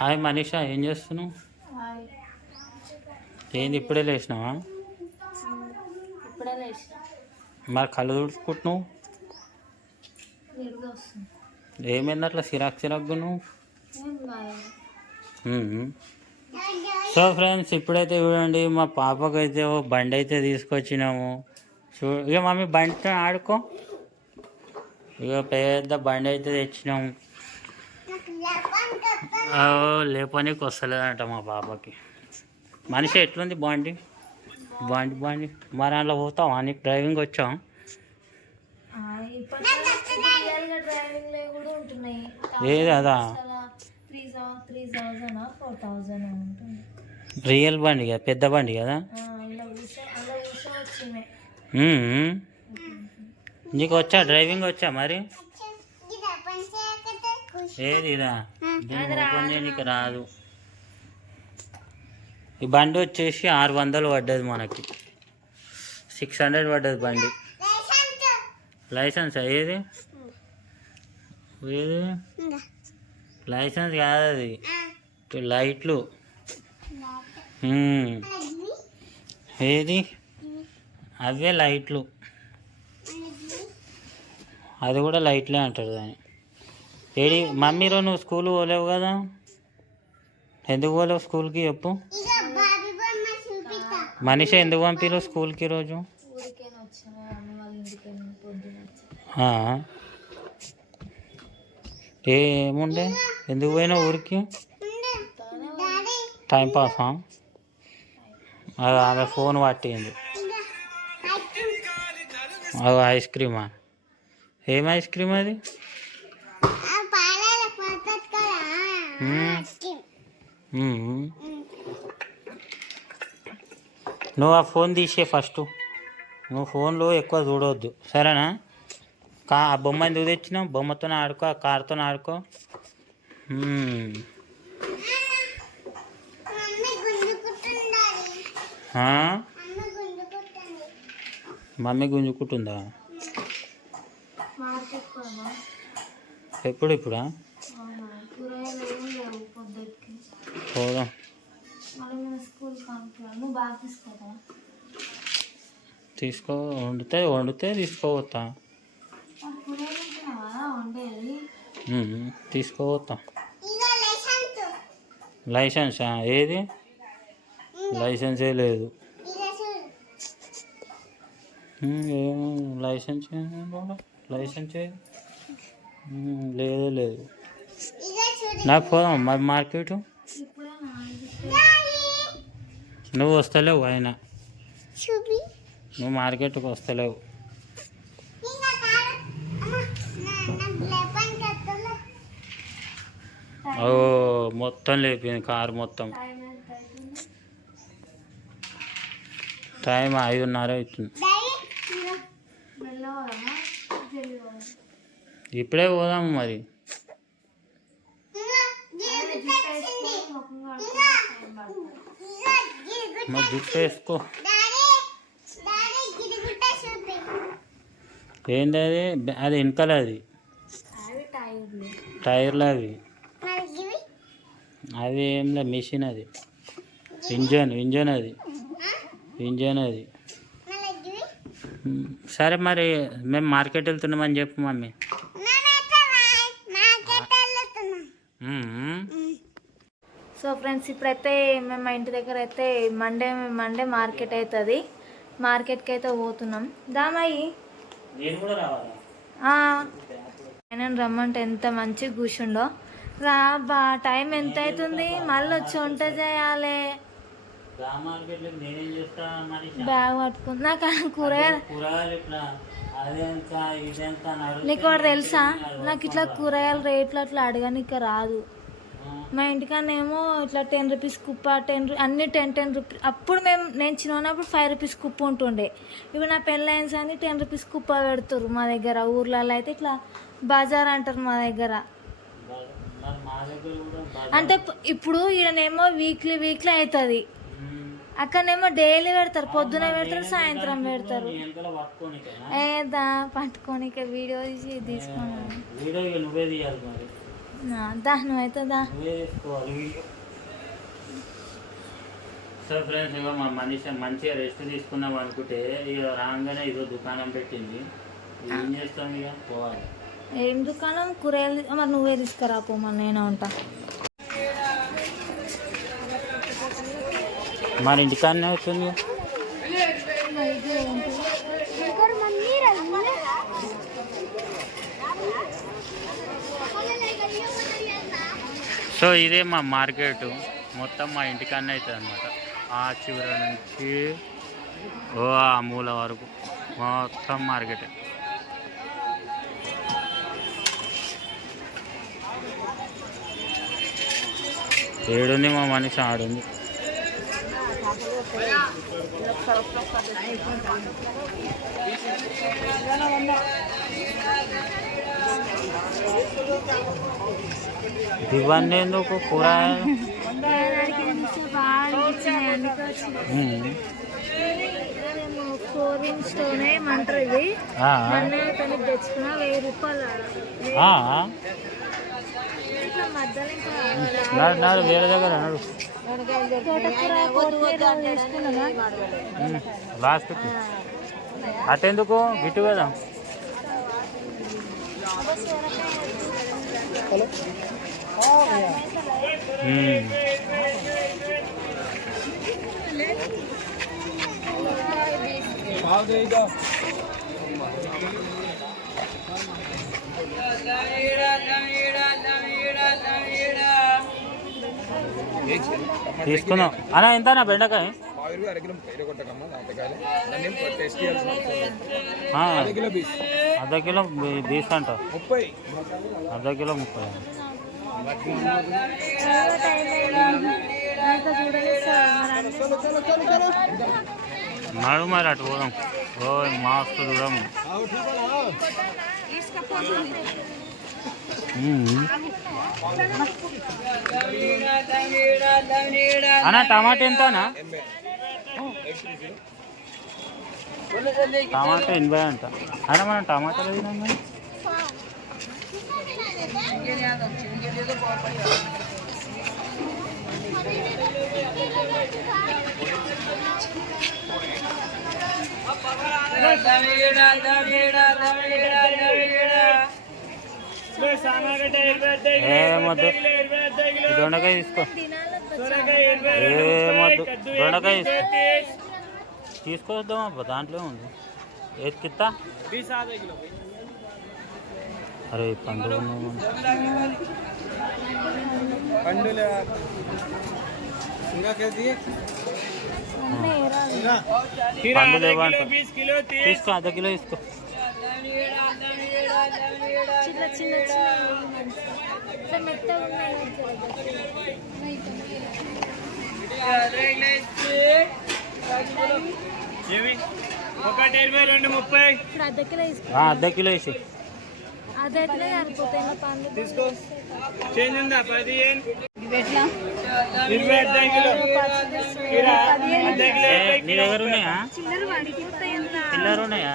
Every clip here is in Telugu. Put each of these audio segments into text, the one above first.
హాయ్ మనీషా ఏం చేస్తున్నావు? ఏంది ఇప్పుడే లేచినావా? మరి కళ్ళు తుడుచుకుంటున్నావు? ఏమైంది అట్లా సిరాక్ సిరాక్గా నువ్వు సో ఫ్రెండ్స్ ఇప్పుడైతే చూడండి మా పాపకి అయితే ఓ బండి అయితే తీసుకొచ్చినాము. చూ ఇక మమ్మీ బండితో ఆడుకో. ఇక పెద్ద బండి అయితే తెచ్చినాము. లేపనికి వస్తలేదంట మా పాపకి. మనిషి ఎట్లుంది బండి? బండి బండి. మరి అందులో పోతావా? నీకు డ్రైవింగ్ వచ్చాం? ఏది అదా? రియల్ బండి కదా? పెద్ద బండి కదా? అలా. నీకు వచ్చా? డ్రైవింగ్ వచ్చా మరి? ఏది ఇదా దీన్ని ఓపెన్ చేయనీకి రాదు. ఈ బండి వచ్చేసి ఆరు వందలు పడ్డది మనకి. సిక్స్ హండ్రెడ్ పడ్డది బండి. లైసెన్స్? ఏది? ఏది? లైసెన్స్ కాదు అది. లైట్లు. ఏది? అవే లైట్లు. అది కూడా లైట్లే అంటారు దాన్ని. ఏడి మమ్మీరో నువ్వు స్కూల్ పోలేవు కదా? ఎందుకు పోలేవు స్కూల్కి చెప్పు? మనిషి ఎందుకు పంపిరు స్కూల్కి రోజు ఏముండే? ఎందుకు పోయినా. ఊరికి టైం పాసా? అది ఆమె ఫోన్ పట్టింది. అది ఐస్ క్రీమా? ఏం ఐస్ క్రీమ్ అది మ్మ్. మ్మ్. నువ్వు ఆ ఫోన్ తీసే ఫస్ట్ నువ్వు ఫోన్లో ఎక్కువ చూడవద్దు సరేనా? కా ఆ బొమ్మ ఎందుకు తెచ్చినావు? బొమ్మతో ఆడుకో ఆ కార్తో ఆడుకో? మమ్మీ గుంజుకుంటుందా? ఎప్పుడు ఇప్పుడా అవునా కూరగాయలు ఏం లేవు పొద్దుకి పోదాం మళ్ళీ మేము స్కూల్ కానుకోవాలి నువ్వు బాగా తీసుకుంటా తీసుకో వండితే వండితే తీసుకోవద్దా కూరగాయలు ఉంటున్నావా వండేది మ్మ్. తీసుకోవద్దా లైసెన్సా ఏది లైసెన్సే లేదు మ్మ్, ఏమో లైసెన్స్ ఏమో లైసెన్స్ ఏది? మ్మ్, లేదే లేదు నాకు పోదాం మరి మార్కెట్ ఇప్పుడే నువ్వు వస్తలేవు ఆయన. నువ్వు మార్కెట్కి వస్తలేవు. ఓ మొత్తం లేపింది కారు మొత్తం. టైం ఐదున్నర అవుతుంది. ఇప్పుడే పోదాము మరి అదే జుట్టు వేసుకొని ముఖం కడుక్కొని టైం మరి జుట్టు వేసుకో ఏంది అది? అది వెనకాల అది. టైర్లు అవి అవి ఏం లేదు మిషన్ అది. ఇంజన్ ఇంజన్ అది. ఇంజన్ అది. మ్, సరే మరి మేము మార్కెట్ వెళ్తున్నామని చెప్పు మమ్మీ. మ్, సో ఫ్రెండ్స్ ఇప్పుడైతే మేము మా ఇంటి దగ్గర అయితే మండే మండే మార్కెట్ అవుతుంది. మార్కెట్కి అయితే పోతున్నాం. దామయ్యి? నేను ఆయన రమ్మంటే ఎంత మంచిగా కూర్చుండో. రా బా టైం ఎంత అవుతుంది? మళ్ళీ వచ్చి వంట చేయాలి. బ్యాగ్ పట్టుకుంది నాకు కూరగాయలు నీకు తెలుసా? నాకు ఇట్లా కూరగాయల రేట్లు అట్లా అడగనిక రాదు. మా ఇంటికనేమో ఇట్లా టెన్ రూపీస్ కుప్ప టెన్ అన్ని టెన్ టెన్ రూపీస్ అప్పుడు మేము నేను చిన్న ఉన్నప్పుడు ఫైవ్ రూపీస్ కుప్ప ఉంటుండే. ఇప్పుడు నా పెళ్ళైన్స్ అని టెన్ రూపీస్ కుప్ప పెడుతురు మా దగ్గర ఊర్లలో అయితే ఇట్లా బజార్ అంటారు మా దగ్గర. అంటే ఇప్పుడు ఈయనేమో వీక్లీ వీక్లీ అవుతుంది అక్కడనేమో డైలీ పెడతారు పొద్దున పెడతారు సాయంత్రం పెడతారు. ఏదా పట్టుకొని వీడియో తీసి తీసుకున్నాను. దా నువ్వైతే దా. సో ఫ్రెండ్స్ ఇక మా మనిషి మంచిగా రెస్ట్ తీసుకుందాం అనుకుంటే ఇక రాగానే ఇదో దుకాణం పెట్టింది. ఏం చేస్తాం ఇక పోవాలి. ఏం దుకాణం? కూరగాయలు మరి నువ్వే తీసుకురా పో మరి నేను ఉంటా. మరి ఇంటికాడనే అవుతుంది ఇక. సో ఇదే మా మార్కెట్. మొత్తం మా ఇంటికాడనే అవుతుంది అనమాట ఆ చివర నుంచి ఓ ఆ మూల వరకు మొత్తం మార్కెట్. ఏడుంది మా మనిషి ఆడుంది. ఇవన్నీ ఎందుకు ఇది తెచ్చుకున్న వెయ్యి రూపాయలు ఇంకా నాడు నాడు వేరే దగ్గర నాడు. లాస్ట్ అటెందుకు? గిట్టు కదా. ఉమ్. తీసుకుందాం అన్న ఎంతనా బెండకాయ ఆయిల్ అరకిలో ఇరగొట్టకమ్మా దాంతకాయలు దాన్ని టెస్ట్ చేయాల్సిన అవసరం లేదు ఆ, అరకిలో బీస్. అర్ధ కిలో బీ- బీస్ అంట. ముప్పై. అర్ధ కిలో ముప్పై. ఇంకా చూడలేదు నడు మరి అటు పోదాం. ఓ మాస్తు చూడము. ఉమ్. అన్న టమాటా ఎంతనా? టమాటా ఎనభై అంట అన్న మనం టమాటాలు తిన్నాం కదా. ఏమొద్దు ఈ దొండకాయ తీసుకో ఏమొద్దు దొండకాయ తీసుకో తీసుకొద్దాం అబ్బా దాంట్లో ఉంది ఎత్తిత్తా అరే పండుగ ఉన్నాము. పండుల ఇంకా కేజీ పండు లేవంట తీసుకో అర్ధ కిలో తీసుకో చిన్న చిన్న చిన్న ఇట్లా ఉన్నాయి ఒకటి ఇరవై రెండు ముప్పై. ఇప్పుడు అర్ధ కిలో అర్ధ కిలో వేసి అదైతే సరిపోతాయి తీసుకో. చేంజ్ ఉందా? పదిహేను. ఇరవై అర్ధ కిలో. అర్ధ కిలో ఉన్నాయా? చిల్లర ఉన్నాయా?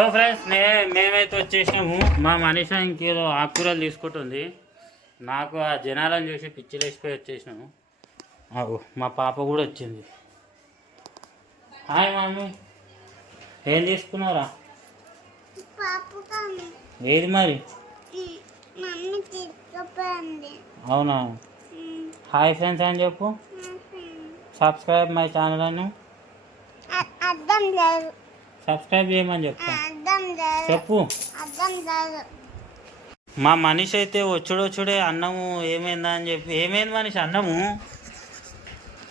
సో ఫ్రెండ్స్ నే మేమైతే వచ్చేసాము మా మనిషి ఇంకేదో ఆకుకూరలు తీసుకుంటుంది. నాకు ఆ జనాలను చూసి పిచ్చిలేసిపోయి వచ్చేసినాము. ఆగు, మా పాప కూడా వచ్చింది. హాయ్ మమ్మీ ఏం తీసుకున్నారా ఏది మరి? అవునా? హాయ్ ఫ్రెండ్స్ అని చెప్పు. సబ్స్క్రైబ్ మై ఛానల్ అని. అర్థం లేదు. సబ్స్క్రైబ్ చేయమని చెప్తా. చెప్పు. మా మనిషి అయితే వచ్చుడొచ్చుడే అన్నము ఏమైందా అని చెప్పి ఏమైంది మనిషి అన్నము?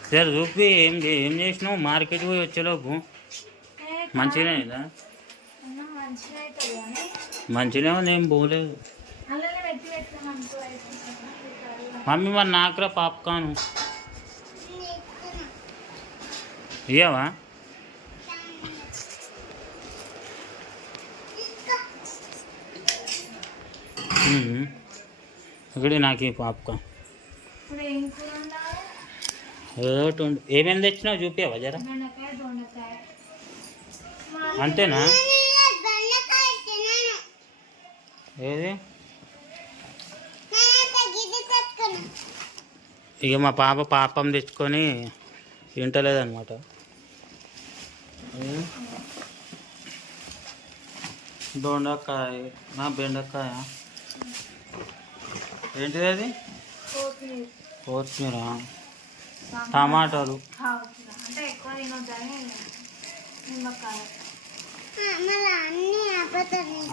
సరే చూపి ఏం ఏం చేసినావు? మార్కెట్ పోయి వచ్చేలోపు? మంచిగానే అయిందా మంచిగానే ఉంది ఏం పోలేదు. మమ్మీ మరి నాకురా ఇస్తున్నా. ఇయ్యవా మ్మ్. ఇక్కడ నాకు ఈ పాప్కార్న్ ఏదో ఏమేమి తెచ్చినావు చూపించవా జరా అంతేనా. ఏది. ఇక మా పాప పాపం తెచ్చుకొని తింటలేదన్నమాట ఏది? దొండకాయ నా బెండకాయ ఏంటిది అది? కొత్తిమీర. టమాటాలు.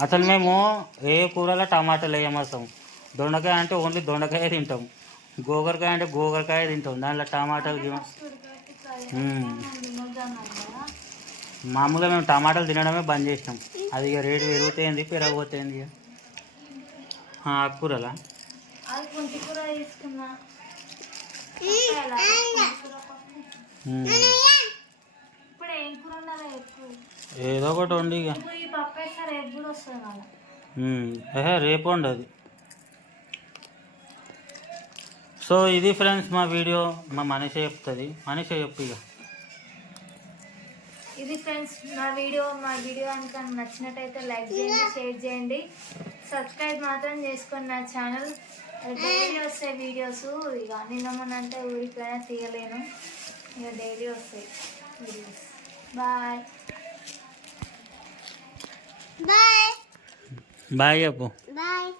అసలు మేము ఏ కూరలో టమాటాలు వేయమస్తాం. దొండకాయ అంటే ఓన్లీ దొండకాయ తింటాం. గోగరకాయ అంటే గోగరకాయ తింటాం. దాంట్లో టమాటాలు మామూలుగా మేము టమాటాలు తినడమే బంద్ చేసినాం. అది ఇక రేటు పెరుగుతాయింది పెరగబోతాయింది ఇక. ఆకుకూరలా అది కూర తీసుకున్నా. ఇప్పుడు ఏం కూర ఉండాలి ఎక్కువ ఏదో ఒకటి వండి ఇక. ఇప్పుడు ఈ పప్పు వేస్తే రేపు కూడా వస్తుంది మళ్ళీ ఉమ్. ఏహే రేపు ఉండదు సో ఇది ఫ్రెండ్స్ మా వీడియో. మా మనిషి చెప్తుంది. మనిషి చెప్పు ఇక. ఇది ఫ్రెండ్స్ నా వీడియో మా వీడియో కనుక నచ్చినట్టయితే లైక్ చేయండి షేర్ చేయండి. సబ్స్క్రైబ్ మాత్రం చేసుకోండి నా ఛానల్. డైలీ వస్తాయి వీడియోస్. ఇక నిన్న మొన్న అంటే ఊరికైనా తీయలేను. ఇక డైలీ వస్తాయి వీడియోస్. బాయ్. బాయ్. బాయ్ చెప్పు. బాయ్.